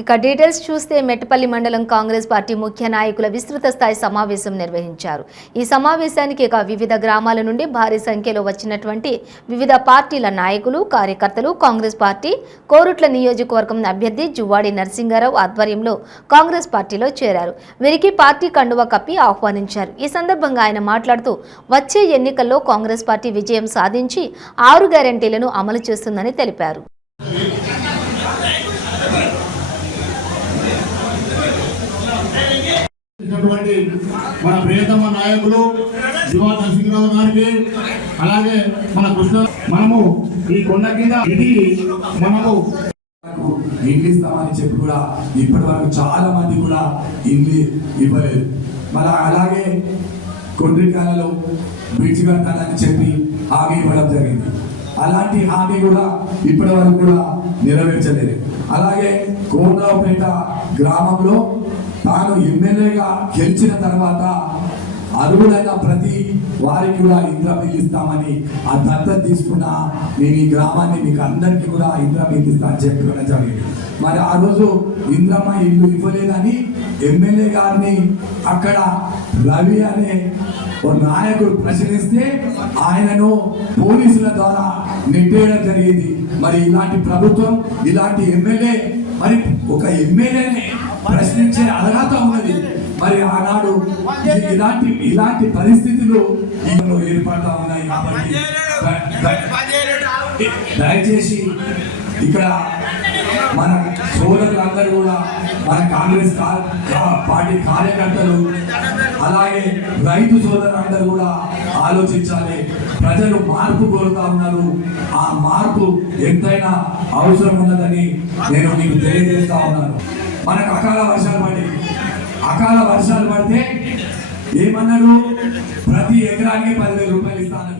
ఇక డీటెయిల్స్ చూస్తే మెట్టపల్లి మండలం కాంగ్రెస్ పార్టీ ముఖ్య నాయకుల విస్తృత స్థాయి సమావేశం నిర్వహించారు. ఈ సమావేశానికి వివిధ గ్రామాల నుండి భారీ సంఖ్యలో వచ్చినటువంటి వివిధ పార్టీల నాయకులు, కార్యకర్తలు కాంగ్రెస్ పార్టీ కోరుట్ల నియోజకవర్గం అభ్యర్థి జువ్వాడి నరసింగారావు ఆధ్వర్యంలో కాంగ్రెస్ పార్టీలో చేరారు. వీరికి పార్టీ కండువా కప్పి ఆహ్వానించారు. ఈ సందర్భంగా ఆయన మాట్లాడుతూ వచ్చే ఎన్నికల్లో కాంగ్రెస్ పార్టీ విజయం సాధించి 6 గ్యారెంటీలను అమలు చేస్తుందని తెలిపారు. మన ప్రియతమ నాయకులు జువ్వాడి నరసింహారావు గారికి, అలాగే మన కృష్ణ, మనము ఈ కొండ కింద ఇది మనము ఇల్లు ఇస్తామని చెప్పి కూడా ఇప్పటి వరకు చాలా మంది కూడా ఇల్లు ఇవ్వలేదు. మళ్ళీ అలాగే కొండ్రికాయలలో బ్రిడ్జ్ కడతానని చెప్పి హామీ ఇవ్వడం జరిగింది. అలాంటి హామీ కూడా ఇప్పటి వరకు కూడా నెరవేర్చలేదు. అలాగే కోనరావుపేట గ్రామంలో తాను ఎమ్మెల్యేగా గెలిచిన తర్వాత అర్హులైన ప్రతి వారికి కూడా ఇంద్రం ఇల్లు ఇస్తామని ఆ దత్తత తీసుకున్న నేను ఈ గ్రామాన్ని మీకు అందరికీ కూడా ఇంద్రం ఇల్లు ఇస్తా అని చెప్పడం జరిగింది. మరి ఆ రోజు ఇంద్రమ్మ ఇల్లు ఇవ్వలేదని ఎమ్మెల్యే గారిని అక్కడ రవి అనే ఓ నాయకుడు ప్రశ్నిస్తే ఆయనను పోలీసుల ద్వారా నెట్టేయడం జరిగింది. మరి ఇలాంటి ప్రభుత్వం, ఇలాంటి ఎమ్మెల్యే, మరి ఒక ఎమ్మెల్యేనే ప్రశ్నించే అర్హత ఉన్నది. మరి ఆనాడు ఇలాంటి పరిస్థితులు ఏర్పడతా ఉన్నాయి. కాబట్టి దయచేసి ఇక్కడ మన సోదరులందరూ కూడా, మన కాంగ్రెస్ పార్టీ కార్యకర్తలు, అలాగే రైతు సోదరులందరూ కూడా ఆలోచించాలి. ప్రజలు మార్పు కోరుతా ఉన్నారు. ఆ మార్పు ఎంతైనా అవసరం ఉన్నదని నేను మీకు తెలియజేస్తా ఉన్నాను. మనకు అకాల వర్షాలు పడితే ఏమన్నారు, ప్రతి ఎకరానికి 10,000 రూపాయలు ఇస్తాను.